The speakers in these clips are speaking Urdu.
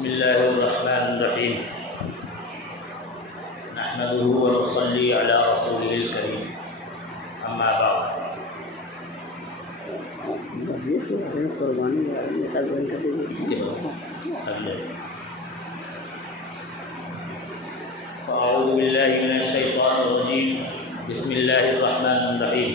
بسم الله الرحمن الرحيم نحمده ونصلي على رسوله الكريم أما بعد فأعوذ بالله من الشيطان الرجيم بسم الله الرحمن الرحيم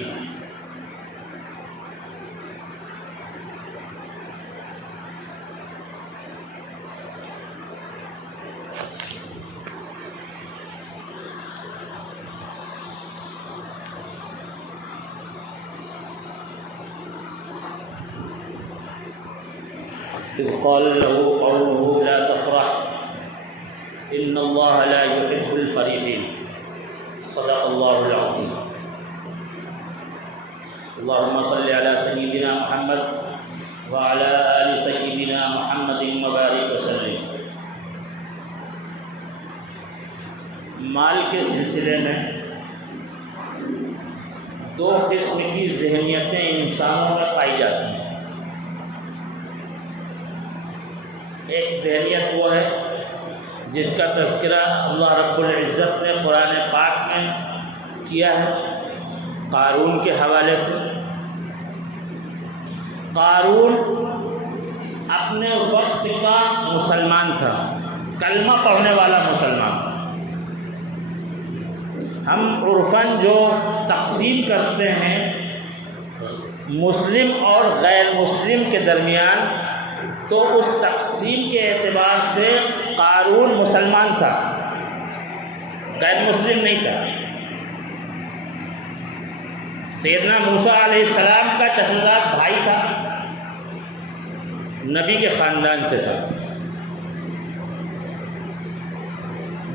إذ قال له قومه لا تفرح إن الله لا يحب الفرحين صدق الله العظيم اللهم صل على سيدنا محمد وعلى آل سيدنا محمد وبارك وسلم. مال کے سلسلے میں دو قسم کی ذہنیتیں انسانوں میں پائی جاتی ہیں. ایک ذہنیت وہ ہے جس کا تذکرہ اللہ رب العزت نے قرآن پاک میں کیا ہے قارون کے حوالے سے. قارون اپنے وقت کا مسلمان تھا, کلمہ پڑھنے والا مسلمان تھا. ہم عرفاً جو تقسیم کرتے ہیں مسلم اور غیر مسلم کے درمیان, تو اس تقسیم کے اعتبار سے قارون مسلمان تھا, غیر مسلم نہیں تھا. سیدنا موسیٰ علیہ السلام کا چچا بھائی تھا, نبی کے خاندان سے تھا.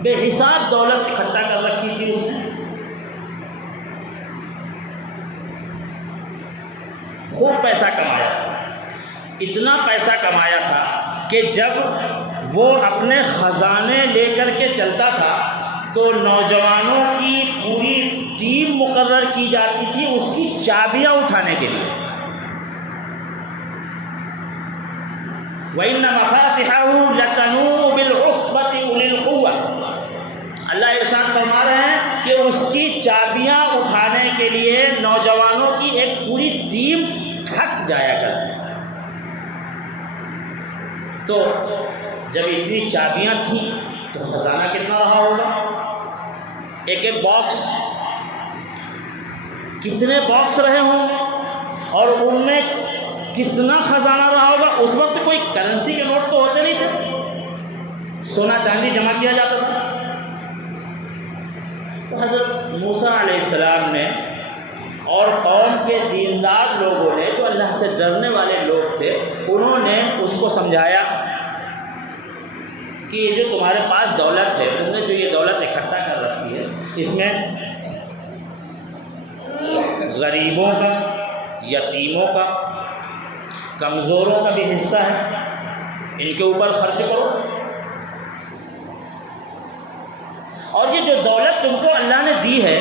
بے حساب دولت اکٹھا کر رکھی تھی اس نے. خوب پیسہ کمایا تھا, اتنا پیسہ کمایا تھا کہ جب وہ اپنے خزانے لے کر کے چلتا تھا تو نوجوانوں کی پوری ٹیم مقرر کی جاتی تھی اس کی چابیاں اٹھانے کے لیے. وَإِنَّ مَفَاتِحَهُ لَتَنُوءُ بِالْعُصْبَةِ أُولِي الْقُوَّةِ. اللہ ارشاد فرما رہے ہیں کہ اس کی چابیاں اٹھانے کے لیے نوجوانوں کی ایک پوری ٹیم تھک جایا کرتی. تو جب اتنی چابیاں تھیں تو خزانہ کتنا رہا ہوگا؟ ایک ایک باکس, کتنے باکس رہے ہوں اور ان میں کتنا خزانہ رہا ہوگا. اس وقت کوئی کرنسی کے نوٹ تو ہوتے نہیں تھے, سونا چاندی جمع کیا جاتا تھا. تو حضرت موسیٰ علیہ السلام نے اور قوم کے دیندار لوگوں نے, جو اللہ سے ڈرنے والے لوگ تھے, انہوں نے اس کو سمجھایا کہ یہ جو تمہارے پاس دولت ہے, تم نے جو یہ دولت اکٹھا کر رکھی ہے, اس میں غریبوں کا, یتیموں کا, کمزوروں کا بھی حصہ ہے, ان کے اوپر خرچ کرو. اور یہ جو دولت تم کو اللہ نے دی ہے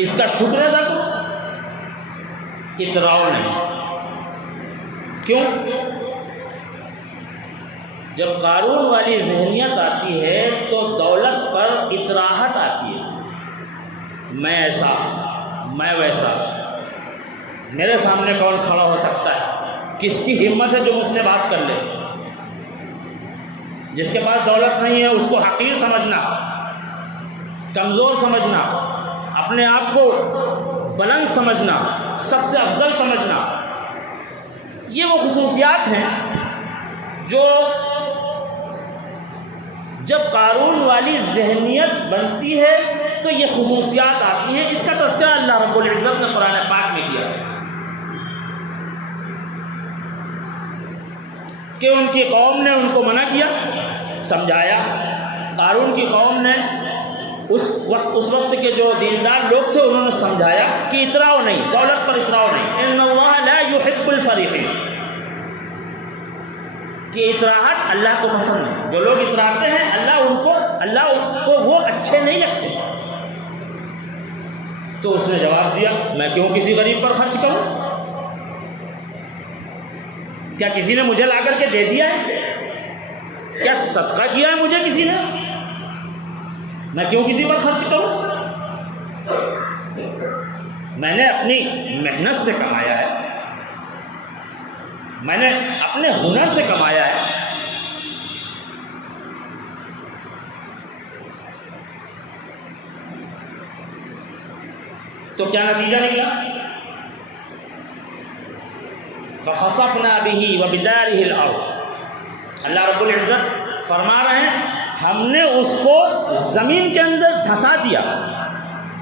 اس کا شکر ادا کرو, اتراؤ نہیں. کیوں؟ جب قارون والی ذہنیت آتی ہے تو دولت پر اتراہٹ آتی ہے. میں ایسا, میں ویسا, میرے سامنے کون کھڑا ہو سکتا ہے, کس کی ہمت ہے جو مجھ سے بات کر لے. جس کے پاس دولت نہیں ہے اس کو حقیر سمجھنا, کمزور سمجھنا, اپنے آپ کو بلند سمجھنا, سب سے افضل سمجھنا, یہ وہ خصوصیات ہیں جو جب قارون والی ذہنیت بنتی ہے تو یہ خصوصیات آتی ہیں. اس کا تذکرہ اللہ رب العزت نے قرآن پاک میں کیا کہ ان کی قوم نے ان کو منع کیا, سمجھایا. قارون کی قوم نے اس وقت کے جو دیندار لوگ تھے انہوں نے سمجھایا کہ اتراؤ نہیں, دولت پر اتراؤ نہیں. ان اللہ لا يحب الفرحین, کہ اتراہٹ اللہ کو پسند ہے. جو لوگ اتراتے ہیں اللہ کو وہ اچھے نہیں لگتے. تو اس نے جواب دیا, میں کیوں کسی غریب پر خرچ کروں؟ کیا کسی نے مجھے لا کر کے دے دیا ہے؟ کیا صدقہ کیا ہے مجھے کسی نے؟ میں کیوں کسی پر خرچ کروں؟ میں نے اپنی محنت سے کمایا ہے، میں نے اپنے ہنر سے کمایا ہے۔ تو کیا نتیجہ نکلا؟ فَخَسَفْنَا بِهِ وَبِدَارِهِ الْأَرْضِ، اللہ رب العزت فرما رہے ہیں ہم نے اس کو زمین کے اندر دھسا دیا،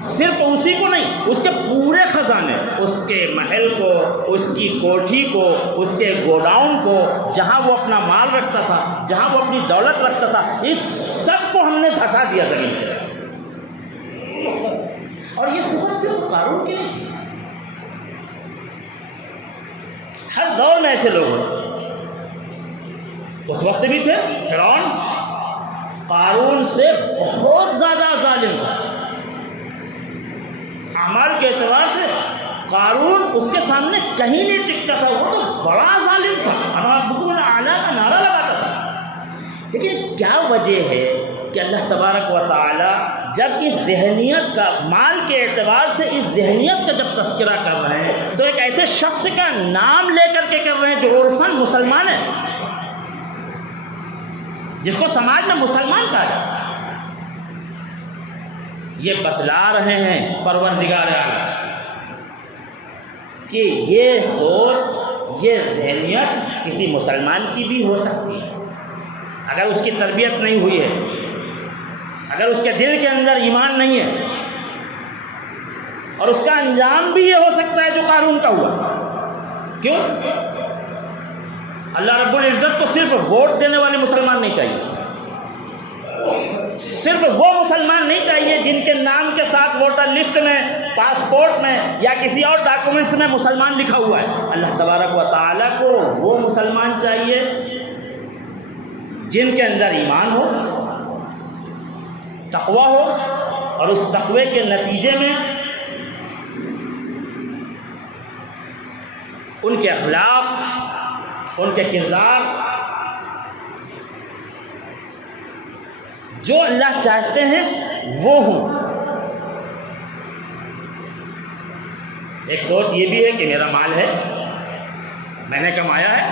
صرف اسی کو نہیں، اس کے پورے خزانے، اس کے محل کو، اس کی کوٹھی کو، اس کے گوڈاؤن کو، جہاں وہ اپنا مال رکھتا تھا، جہاں وہ اپنی دولت رکھتا تھا، اس سب کو ہم نے دھسا دیا زمین کے۔ اور یہ صرف قارون کی نہیں، ہر دور میں ایسے لوگ ہیں، اس وقت بھی تھے۔ فرعون قارون سے بہت زیادہ ظالم تھا، اعمال کے اعتبار سے قارون اس کے سامنے کہیں نہیں ٹکتا تھا، وہ تو بڑا ظالم تھا، ربکم الاعلی کا نعرہ لگاتا تھا۔ لیکن کیا وجہ ہے کہ اللہ تبارک و تعالی جب اس ذہنیت کا، مال کے اعتبار سے اس ذہنیت کا جب تذکرہ کر رہے ہیں تو ایک ایسے شخص کا نام لے کر کے کر رہے ہیں جو عرفاً مسلمان ہے، جس کو سماج میں مسلمان کہا جائے۔ یہ بتلا رہے ہیں پروردگار عالم کہ یہ سوچ، یہ ذہنیت کسی مسلمان کی بھی ہو سکتی ہے اگر اس کی تربیت نہیں ہوئی ہے، اگر اس کے دل کے اندر ایمان نہیں ہے، اور اس کا انجام بھی یہ ہو سکتا ہے جو قارون کا ہوا۔ کیوں؟ اللہ رب العزت کو صرف ووٹ دینے والے مسلمان نہیں چاہیے، صرف وہ مسلمان نہیں چاہیے جن کے نام کے ساتھ ووٹر لسٹ میں، پاسپورٹ میں یا کسی اور ڈاکومنٹس میں مسلمان لکھا ہوا ہے۔ اللہ تبارک و تعالیٰ کو وہ مسلمان چاہیے جن کے اندر ایمان ہو، تقویٰ ہو، اور اس تقوی کے نتیجے میں ان کے اخلاق، ان کے کردار جو اللہ چاہتے ہیں وہ ہوں۔ ایک سوچ یہ بھی ہے کہ میرا مال ہے، میں نے کمایا ہے،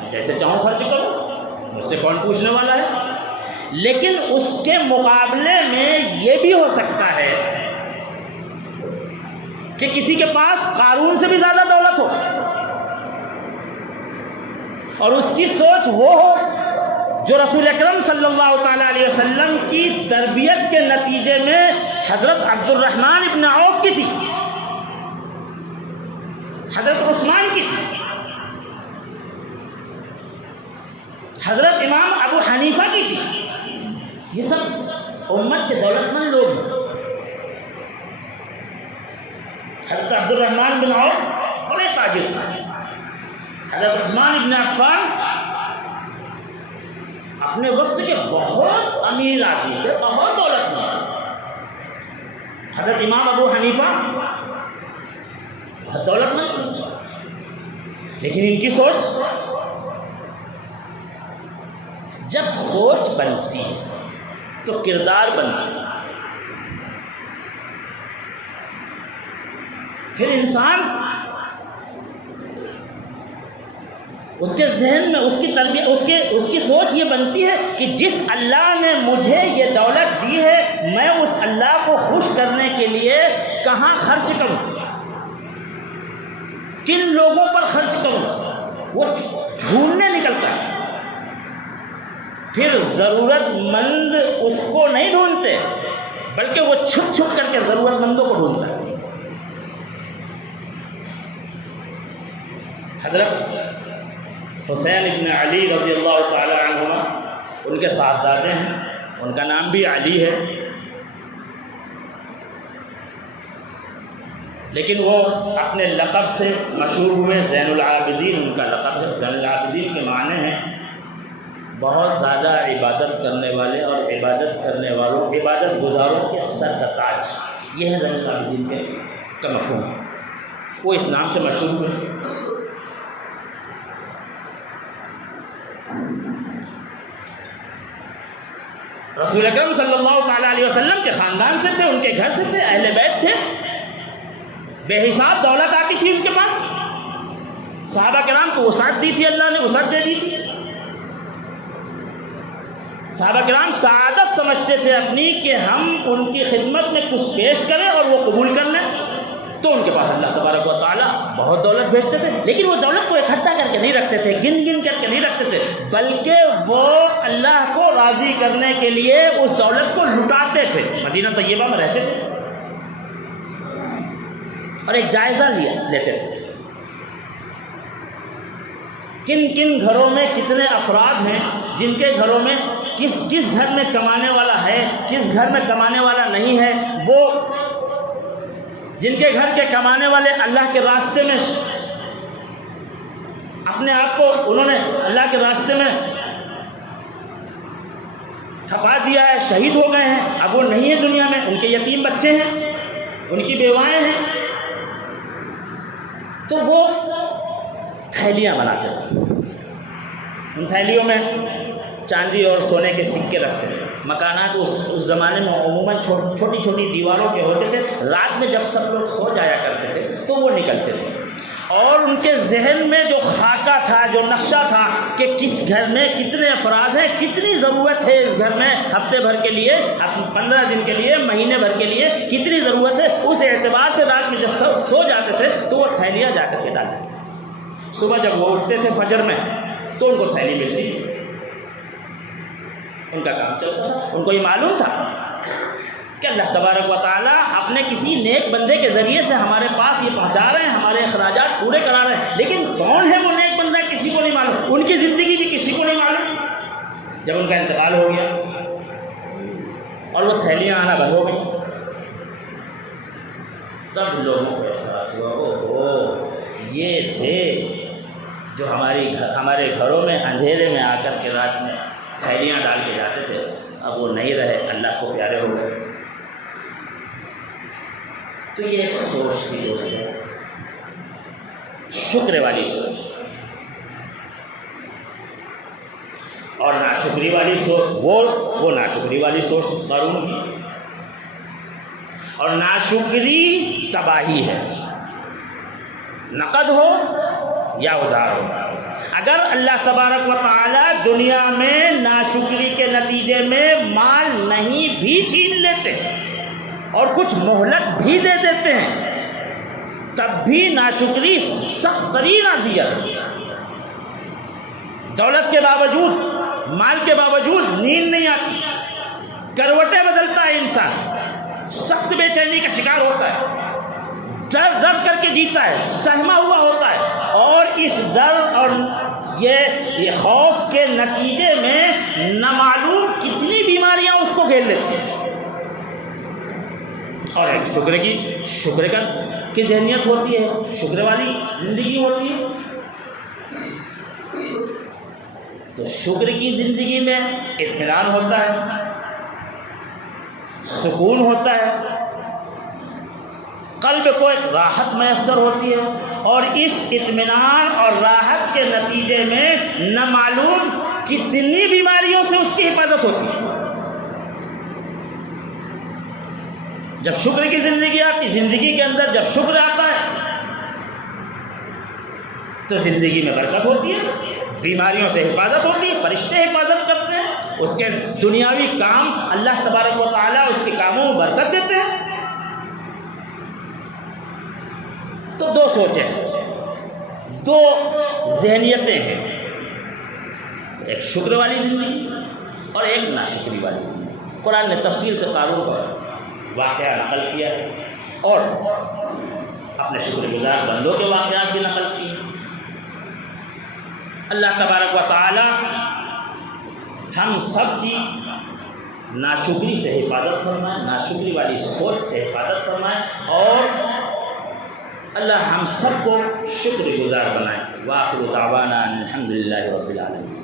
میں جیسے چاہوں خرچ کروں، مجھ سے کون پوچھنے والا ہے۔ لیکن اس کے مقابلے میں یہ بھی ہو سکتا ہے کہ کسی کے پاس قارون سے بھی زیادہ دولت ہو، اور اس کی سوچ وہ ہو جو رسول اکرم صلی اللہ تعالیٰ علیہ وسلم کی تربیت کے نتیجے میں حضرت عبد الرحمن ابن عوف کی تھی، حضرت عثمان کی تھی، حضرت امام ابو حنیفہ کی تھی۔ یہ سب امت کے دولت مند لوگ ہیں۔ حضرت عبد الرحمن بن عوف بڑے تاجر تھے، حضرت عثمان ابن عفان اپنے وقت کے بہت امیر آدمی تھے، بہت دولت مند۔ حضرت امام ابو حنیفہ بہت دولت مند تھے، لیکن ان کی سوچ، جب سوچ بنتی ہے تو کردار بنتا ہے۔ پھر انسان اس کے ذہن میں، اس کی تربیت، اس کی سوچ یہ بنتی ہے کہ جس اللہ نے مجھے یہ دولت دی ہے، میں اس اللہ کو خوش کرنے کے لیے کہاں خرچ کروں، کن لوگوں پر خرچ کروں، وہ ڈھونڈنے نکلتا ہے۔ پھر ضرورت مند اس کو نہیں ڈھونڈتے، بلکہ وہ چھپ چھپ کر کے ضرورت مندوں کو ڈھونڈتا ہے۔ حضرت حسین ابن علی رضی اللہ تعالی عنہما، ان کے صاحبزادے ہیں، ان کا نام بھی علی ہے، لیکن وہ اپنے لقب سے مشہور ہوئے، زین العابدین ان کا لقب ہے۔ زین العابدین کے معنی ہیں بہت زیادہ عبادت کرنے والے، اور عبادت کرنے والوں، عبادت گزاروں کے سر کا تاج، یہ ہے زین العابدین کا مفہوم۔ وہ اس نام سے مشہور ہوئے۔ رسول اکرم صلی اللہ تعالیٰ علیہ وسلم کے خاندان سے تھے، ان کے گھر سے تھے، اہل بیت تھے، بے حساب دولت آتی تھی ان کے پاس، صحابہ کرام کو وسعت دی تھی، اللہ نے وسعت دے دی تھی، صحابہ کرام سعادت سمجھتے تھے اپنی کہ ہم ان کی خدمت میں کچھ پیش کریں اور وہ قبول کر لیں، تو ان کے پاس اللہ تبارک و تعالیٰ بہت دولت بھیجتے تھے، لیکن وہ دولت کو اکٹھا کر کے نہیں رکھتے تھے، گن کر کے نہیں رکھتے تھے، بلکہ وہ اللہ کو راضی کرنے کے لیے اس دولت کو لٹاتے تھے، مدینہ طیبہ میں رہتے تھے اور ایک جائزہ لیتے تھے کن کن گھروں میں کتنے افراد ہیں، جن کے گھروں میں کس گھر میں کمانے والا ہے، کس گھر میں کمانے والا نہیں ہے، وہ جن کے گھر کے کمانے والے اللہ کے راستے میں اپنے آپ کو انہوں نے اللہ کے راستے میں کھپا دیا ہے، شہید ہو گئے ہیں، اب وہ نہیں ہے دنیا میں، ان کے یتیم بچے ہیں، ان کی بیوائیں ہیں، تو وہ تھیلیاں بناتے تھے، ان تھیلیوں میں چاندی اور سونے کے سکے رکھتے تھے، مکانات اس زمانے میں عموماً چھوٹی چھوٹی دیواروں کے ہوتے تھے، رات میں جب سب لوگ سو جایا کرتے تھے تو وہ نکلتے تھے، اور ان کے ذہن میں جو خاکہ تھا، جو نقشہ تھا کہ کس گھر میں کتنے افراد ہیں، کتنی ضرورت ہے اس گھر میں، ہفتے بھر کے لیے، 15 دن کے لیے، مہینے بھر کے لیے کتنی ضرورت ہے، اس اعتبار سے رات میں جب سب سو جاتے تھے تو وہ تھیلیاں جا کر کے ڈالتے تھے، صبح جب وہ اٹھتے تھے فجر میں تو ان کو تھیلی ملتی تھی، ان کا کام چلتا تھا، ان کو یہ معلوم تھا کہ اللہ تبارک و تعالیٰ اپنے کسی نیک بندے کے ذریعے سے ہمارے پاس یہ پہنچا رہے ہیں، ہمارے اخراجات پورے کرا رہے ہیں، لیکن کون ہے وہ نیک بندہ کسی کو نہیں معلوم، ان کی زندگی بھی کسی کو نہیں معلوم۔ جب ان کا انتقال ہو گیا اور وہ تھیلیاں آنا بند ہو گئی، تب لوگوں کو احساس ہوا اوہ یہ تھے جو ہمارے گھروں میں اندھیرے میں آ کر کے رات میں تھیلیاں ڈال کے جاتے تھے، اب وہ نہیں رہے، اللہ کو پیارے ہو گئے۔ تو یہ ایک سوچ تھی دوستوں، شکر والی سوچ، اور ناشکری والی سوچ وہ ناشکری والی سوچ قارون کی، اور ناشکری تباہی ہے، نقد ہو یا ادھار ہو۔ اگر اللہ تبارک و تعالی دنیا میں ناشکری کے نتیجے میں مال نہیں بھی چھین لیتے اور کچھ مہلت بھی دے دیتے ہیں، تب بھی ناشکری سخت ترین اذیت ہے۔ دولت کے باوجود، مال کے باوجود نیند نہیں آتی، کروٹیں بدلتا ہے انسان، سخت بے چینی کا شکار ہوتا ہے، ڈر کر کے جیتا ہے، سہما ہوا ہوتا ہے، اور اس ڈر اور یہ خوف کے نتیجے میں نامعلوم کتنی بیماریاں اس کو گھیر لیتی ہیں، اور ایک شکر کی ذہنیت ہوتی ہے، شکر والی زندگی ہوتی ہے۔ تو شکر کی زندگی میں اطمینان ہوتا ہے، سکون ہوتا ہے، قلب کو ایک راحت میسر ہوتی ہے، اور اس اطمینان اور راحت کے نتیجے میں نامعلوم کتنی بیماریوں سے اس کی حفاظت ہوتی ہے۔ جب شکر کی زندگی آتی، زندگی کے اندر جب شکر آتا ہے تو زندگی میں برکت ہوتی ہے، بیماریوں سے حفاظت ہوتی ہے، فرشتے حفاظت کرتے ہیں، اس کے دنیاوی کام اللہ تبارک و تعالیٰ اس کے کاموں میں برکت دیتے ہیں۔ تو دو سوچیں ہیں، دو ذہنیتیں ہیں، ایک شکر والی زندگی اور ایک ناشکری والی زندگی۔ قرآن نے تفصیل سے قارون کا واقعہ نقل کیا ہے اور اپنے شکر گزار بندوں کے واقعات بھی نقل کیے۔ اللہ تبارک و تعالی ہم سب کی ناشکری سے حفاظت فرمائے، ناشکری والی سوچ سے حفاظت فرمائے، اور اللہ ہم سب کو شکر گزار بنائے۔ وآخر دعوانا الحمدللہ رب العالمین۔